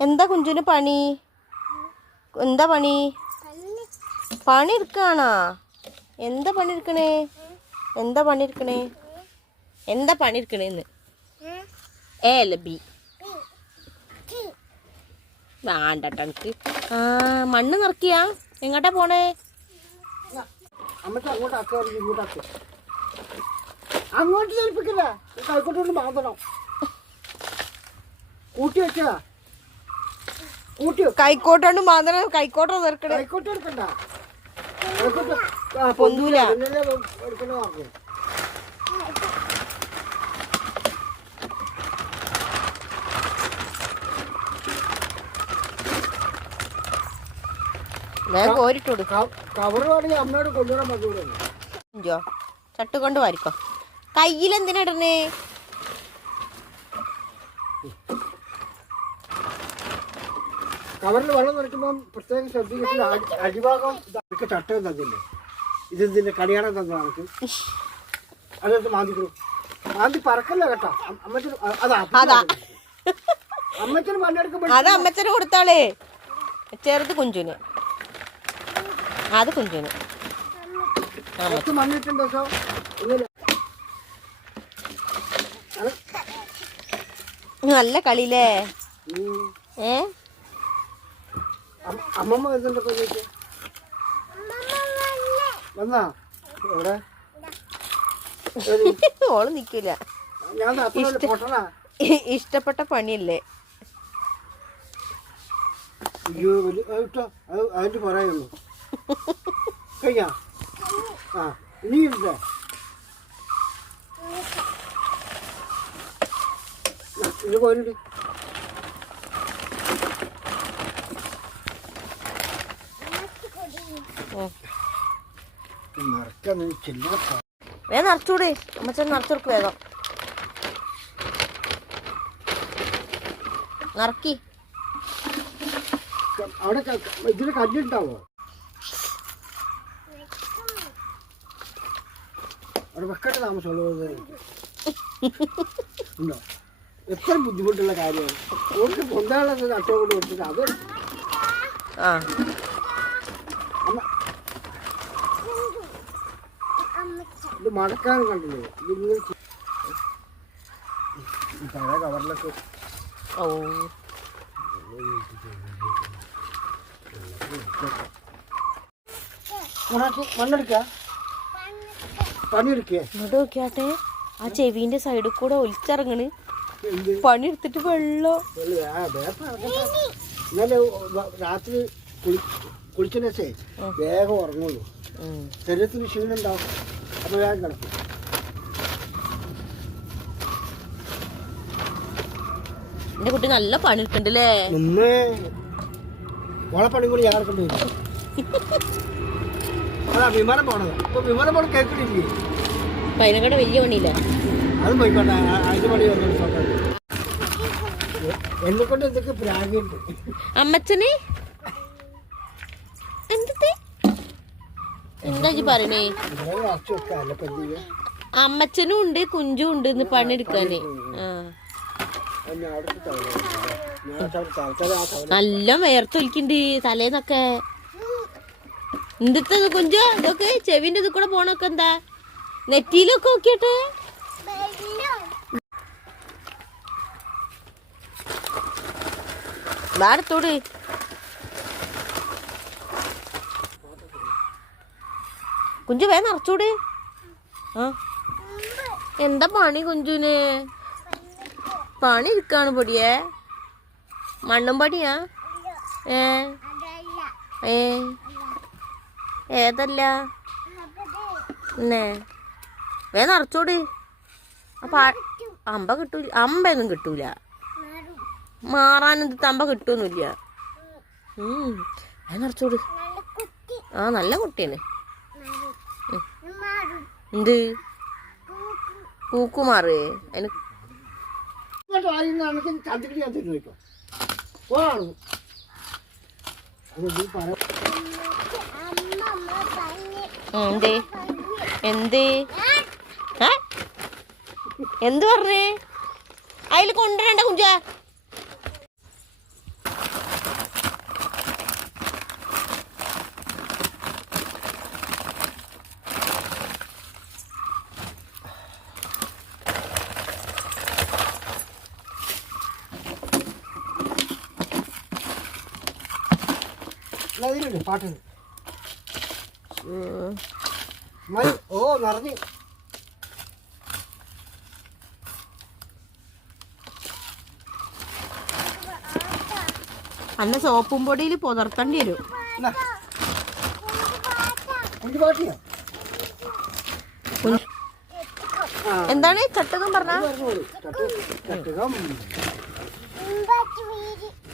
എന്താ കുഞ്ചുന് പണി? എന്താ പണി? പണി എടുക്കാണാ എന്താ പണി എടുക്കണേ എന്താ പണി എടുക്കണേ എന്താ പണി എടുക്കണേന്ന് ഏ അല്ല ബി? വേണ്ടട്ടോ എനിക്ക്. ആ മണ്ണ് നിറക്കിയാ എങ്ങോട്ടാ പോണേ? അങ്ങോട്ട് ചലിപ്പിക്കില്ല? കൈക്കോട്ടോണ്ട് മാന്തണം. കൂട്ടി വെച്ചതാ കൈക്കോട്ടോണ്ട് മാത്രം കൈക്കോട്ടോ തീർക്കണേ പൊന്തൂല. വേഗം കോരിട്ട് കൊടുക്കാം. കവർ വേണമെങ്കിൽ അമ്മയോട് കൊണ്ടുവരാൻ മതി ഇഞ്ചോ. ചട്ട് കൊണ്ട് വാരിക്കോ. കയ്യിൽ എന്തിനാ ഇടണേ? കവറിൽ വെള്ളം നിറയ്ക്കുമ്പോൾ പ്രത്യേകം ശ്രദ്ധിക്കുന്ന അടി- അടിഭാഗം ഇതൊക്കെ ചട്ടം തന്നില്ലേ? ഇത് ഇതിന്റെ തന്നതാണ് നമുക്ക് അതെടുത്ത് മാന്തിക്കുന്നു മാന്തി പറക്കല്ല കേട്ടോ. അമ്മച്ചന് അതാ അതാ. അമ്മച്ചന് പണ്ടെടുക്കുമ്പോൾ അത് അമ്മച്ചന് കൊടുത്താളേ. ചെറുത് കുഞ്ചുന്. അത് കുഞ്ചുന്. കുറച്ച് മണ്ണിട്ടുണ്ട് നല്ല കളിയില്ലേ? ഏ? അമ്മമ്മ വരുന്നുണ്ടോ ചോദിച്ചു വന്നാ? എവിടെ? ഓൾ നിക്കില്ല ഇഷ്ടപ്പെട്ട പണിയല്ലേ? അയ്യോ അതിന്റെ പറയുള്ളൂ കഴിഞ്ഞാ? ആ ഇനിയുണ്ട് ഇത് പോരുണ്ട് വേഗം നിറച്ചൂടെ അമ്മച്ചൻ നിറച്ചെടുക്ക് വേഗം. നിറക്കി അവിടെ ഇതിന് കല്ലുണ്ടാവോ? അവിടെ വെക്കട്ടെ താമസമുള്ളത് ഉണ്ടോ? എത്ര ബുദ്ധിമുട്ടുള്ള കാര്യമാണ്. ഓർക്ക് പൊന്താളത് അട്ടോ കൊണ്ട് കൊടുത്തിട്ട് അത് ആ അമ്മ ഇത് മടക്കാൻ കണ്ടില്ലേ? ഇതിങ്ങനെ പഴയ കവറിലൊക്കെ ഓ മണ്ണെടുക്ക? പണിയെടുക്കേ? ഇങ്ങോട്ട് നോക്കിയാട്ടെ. ആ ചെവിന്റെ സൈഡിൽ കൂടെ ഒലിച്ചിറങ്ങണ്. പണിയെടുത്തിട്ട് വെള്ളം. ഇന്നലെ രാത്രി കുളി കുളിച്ചതിന് ശേഷേ വേഗം ഉറങ്ങുള്ളൂ. ശരീരത്തിന് ക്ഷീണം ഉണ്ടാവും അപ്പോൾ വേഗം കിടക്കും. എന്റെ കുട്ടി നല്ല പണി എടുക്കണ്ടല്ലേ ഓളപ്പണി കൂടി ഞാൻ എടുക്കേണ്ടി വരും. അതാ വിമാനം പോണത്. ഇപ്പൊ വിമാനം പോണ കേൾക്കണില്ലേ? പൈനക്കട വലിയ പണിയില്ല? അത് പോയിക്കോട്ടെ. ആ- മണി വന്നു എന്നെ കൊണ്ട് എന്തൊക്കെ പ്രാഗിയുണ്ട്. അമ്മച്ചന്? എന്താ പറയണേ? അമ്മച്ചനും ഉണ്ട് കുഞ്ചും ഉണ്ട് ഇന്ന് പണിയെടുക്കാന്. നല്ല വേർത്തൊലിക്കുണ്ട് തലേന്നൊക്കെ. എന്തിട്ട് കുഞ്ചു? ഇതൊക്കെ ചെവിന്റെ ഇത് കൂടെ പോണൊക്കെ എന്താ? നെറ്റിയിലൊക്കെ നോക്കിയട്ടെ. വാടത്തോട് കുഞ്ചു വേ നിറച്ചൂടെ. ആ. എന്താ പണി കുഞ്ചുവിന്? പണി ഇരിക്കാണ് പൊടിയേ. മണ്ണും പണിയാ? ഏ? ഏതല്ല? വേ നിറച്ചോട്. അപ്പൊ അമ്പ കിട്ടൂല. അമ്പയൊന്നും കിട്ടൂല. മാറാനെന്ത് അമ്പ കിട്ടൂന്നില്ല ഉം. വേ നിറച്ചോട്. ആ നല്ല കുട്ടിയാണ് ഉം. എന്ത് കൂക്കുമാറ് അതിന് ഇങ്ങോട്ട് വായിന്ന് നമുക്ക് ചന്ദ്രന് ഞാൻ തരുന്നു വെക്കോ പോണു അത് നീ പൂക്കുമാറ്. അതിന് എന്തേ? എന്തേ? എന്ത് പറഞ്ഞേ? അതിൽ കൊണ്ടുവരണ്ട കുഞ്ച. മതി ഓ നിറഞ്ഞു. അന്ന സോപ്പും പൊടിയിൽ പുതർത്തേണ്ടി വരും. എന്താണ് ചട്ടകം പറഞ്ഞ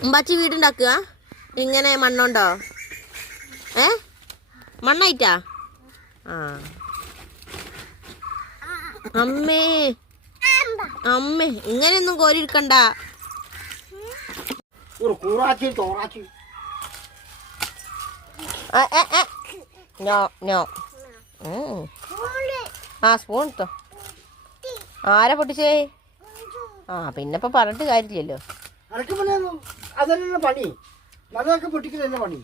ഉമ്പാച്ചി വീടുണ്ടാക്കുക? ഇങ്ങനെ മണ്ണുണ്ടോ? ഏ? മണ്ണായിട്ടാ? ആ. അമ്മേ. അമ്മേ ഇങ്ങനെയൊന്നും കോരിയിരിക്കണ്ട ആ, സ്പൂൺ എടുത്തോ ആരാ പൊട്ടിച്ചേ? ആ പിന്നെ ഇപ്പൊ പറഞ്ഞിട്ട് കാര്യമില്ലല്ലോ. പണി. നല്ലതൊക്കെ പൊട്ടിക്കലല്ല പണി.